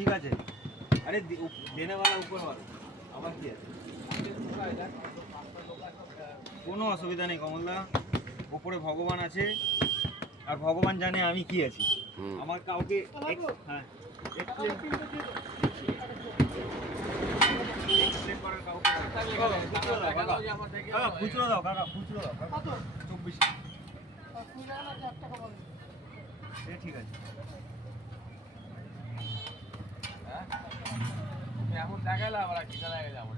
ঠিক আছে। আরে দেনেওয়ালা উপরওয়ালা, আমার কি আছে, কোনো অসুবিধা নেই কমলদা। উপরে ভগবান আছে, আর ভগবান জানে আমি কি আছি। আমার কাউকে হ্যাঁ খুচরো দাও কাকা, খুচরো দাও কাকা, 24 ঠিক আছে। এখন দেখালে আবার কিনা দেখা যাবো।